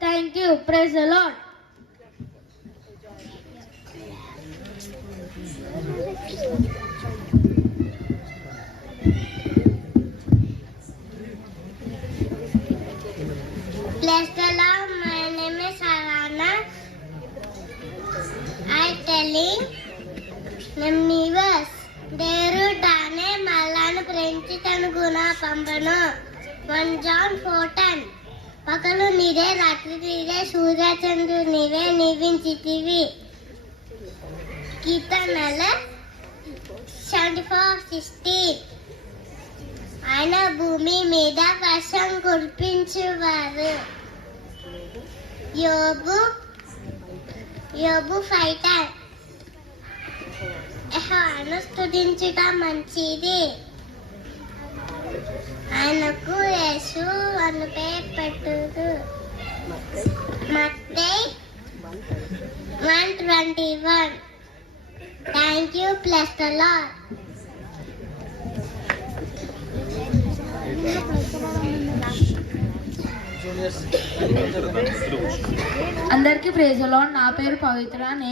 Thank you. Praise the Lord. Bless the Lord. My name is Arana. I telling neighbors. దేరు తానే మల్లాను ప్రేమించి తన గుణ పంపను 1 John 4:10 పగలు నీరే రాత్రి నీరే సూర్యచంద్రుడు నీవే నీవించితివి కీర్తనల 74:16 ఆయన భూమి మీద వర్షం కురిపించువారు యోబు 5:10 యెహోవాను స్తుతించుట మంచిది ఆయనకు యేసు అని పేరు పెట్టుదు మత్తయి 1:21 thank you plus the lord అందరికీ ప్రైజ్ ద లార్డ్. నా పేరు పవిత్ర.